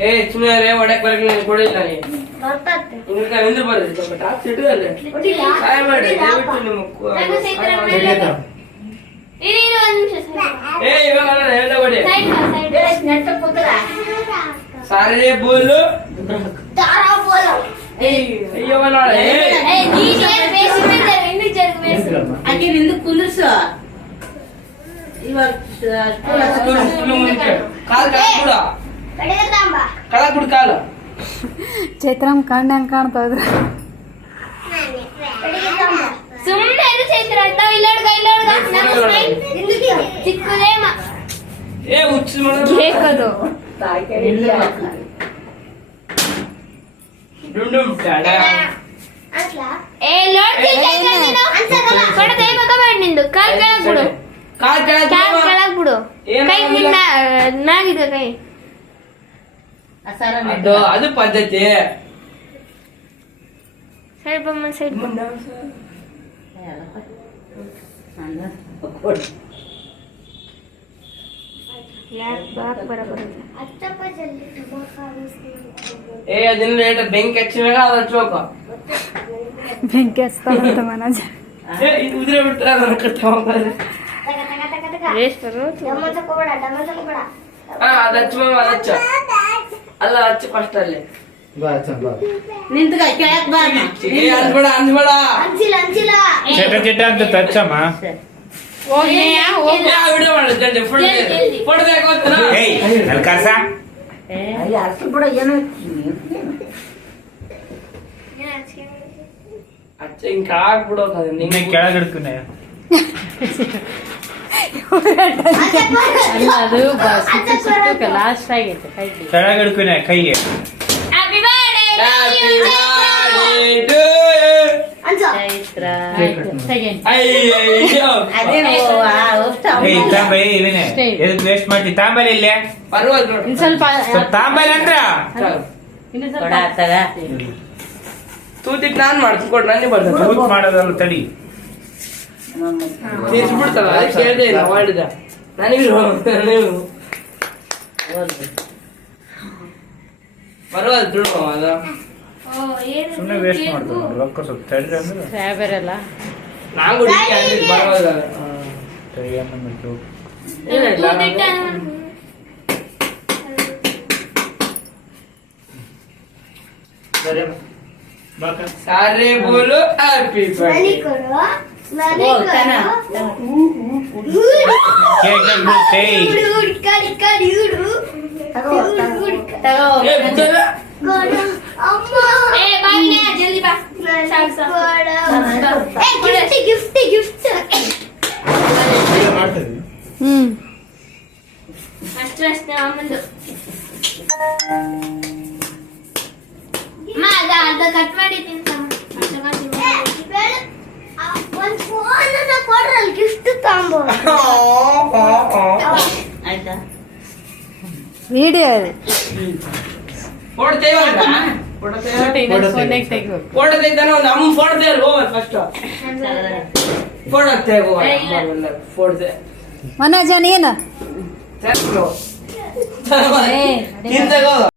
ಏ ಸುಮ್ಮನೆ ಒಡಕ್ ಬರಕ್ ನಾನು ಕೊಡಿಲ್ಲ ಇನ್ನು ನಿಂದ್ರು ಬರೋದು ಟಾಪ್ ಇಟ್ಟದಲ್ಲ ಸಹಾಯ ಮಾಡಿ ದಯವಿಟ್ಟು ನಿಮ್ಮ ಏ ಇವಾಗ ಹೇಳ್ದ ಕೊಡಿ ಸಾರೇ ಬೋಲು ಅಯ್ಯೋ ನಾಳೆ ಅಕ್ಕಿ ನಿಂದು ಕುಲಸು ಇವಾಗ ಕಾಲು ಚೈತ್ರಮ್ ಕಣ್ಣು ಹೆಂಗ್ ಕಾಣ್ತದ್ರ ಸುಮ್ಮನೆ ಚೈತ್ರ ಚಿಕ್ಕದೇಮ ಏ ಹುಚ್ಚು ಕೇಕದು ಡುಂಡುಂ ಟಾಡ ಏ ಲೋಡ್ ಕೊಡದೆ ಮಗಬೇಡ ನಿಂದು ಕಾಲ್ ಕೆಳಗ್ ಬಿಡು ಕಾಲ್ ಕೆಳಗ್ ಬಿಡು ಕೈ ನಿನ್ನ ಮ್ಯಾಗಿದೆ ಕೈ ಅದು ಪದ್ಧತಿ ಸೈಡ್ ಬಮ್ಮ ಸೈಡ್ ಏ ಅದನ್ನ ಲೇಟ್ ಬೆಂಕಿ ಹಚ್ಚಿನಾಗ ಅದು ಹಚ್ಬೇಕು ಬೆಂಕಿ ಹಚ್ತಾವಂತ ಮನೋಜ ಇದು ಉದುರೆ ಬಿಟ್ರೆ ಅದನ್ನ ಕಟ್ಟಾವ ಅದು ಹಚ್ಚ ಅದು ಹಚ್ಚ ಅಲ್ಲ ಹಚ್ಚ ಫಸ್ಟ್ ಅಲ್ಲಿ ನಿಂತ್ಕ ಕೆಳಕ್ ಬಾ ಅನ್ಬೇಡ ಅನ್ಬೇಡ ಚಿಟ ಚಿಟ ಅಂತ ತಚ್ಚಮ್ಮ ವಿಡಿಯೋ ಮಾಡಿ ಜಲ್ದಿ ಫೋಟೋ ಏಯ್ ಅಲ್ಲಿ ಕರ್ಸ ಅಷ್ಟು ಬಿಡ ಏನೋ ಅಚ್ಚ ಹಿಂಗ್ ಕಾಗ್ಬಿಡೋದು ಅದು ನಿನ್ನೆ ಕೆಳಗಿಡ್ಕುನೆ ಅದು ಲಾಸ್ಟ್ ಆಗೈತೆ ಕೆಳಗಿಡ್ಕುನೆ ಕೈಗೆ ಅಯ್ಯೋ ಅದೇ ಏಯ್ ತಾಂಬೈ ಇವನೇ ಎದಕ್ ವೇಸ್ಟ್ ಮಾಡ್ತಿ ತಾಂಬೈಲಿ ಇಲ್ಲೇ ಪರವಾಗಿಲ್ಲ ನೋಡಿ ಇನ್ ಸ್ವಲ್ಪ ಸ್ವಲ್ಪ ತಾಂಬೈಲಿ ಅಂದ್ರ ಇನ್ನು ಕೊಡ ಸ್ವಲ್ಪ ತಗ ತೂತಿಟ್ ನಾನ್ ಮಾಡ್ತೀನಿ ಕೊಡ್ ನಾನೇ ಬರ್ತದೆ ಊಟ ಮಾಡೋದಲ್ಲ ತಡಿ ತಿರ್ಸ್ಬಿಡ್ತಲ್ಲ ಅದಕ್ಕೆ ಹೇಳ್ದೆ ಇಲ್ಲ ಮಾಡಿದ ನನಗೆ ಪರವಾಗಿಲ್ಲ ತುಳು ಅದ ಸುಮ್ಮನೆ ವೇಸ್ಟ್ ಮಾಡ್ತಾರೆ ರೊಕ್ಕ ಸ್ವಲ್ಪ ತಡ್ರಿ ಅಂದ್ರೆ ಫ್ಯಾಬರಲ್ಲ ನಾನು ಪರವಾಗಿಲ್ಲ ತಡಿ ಅನ್ನೋ सारे बोलो हैप्पी ಅಷ್ಟೇ ಅಮ್ಮಂದು ಕಟ್ ಮಾಡಿ ಆಯ್ತಾ ವಿಡಿಯೋ ಫೋಟೋ ತೆಗಿತಾನೆ ಒಂದು ಅಮ್ಮ ಫೋಟೋ ತೆಗಿ ಹೋಗ ಫಸ್ಟ್ ಫೋಟೋ ತೆಗೋ ಫೋಟೋ ಮನೋಜ ನೀನು ತಗೋ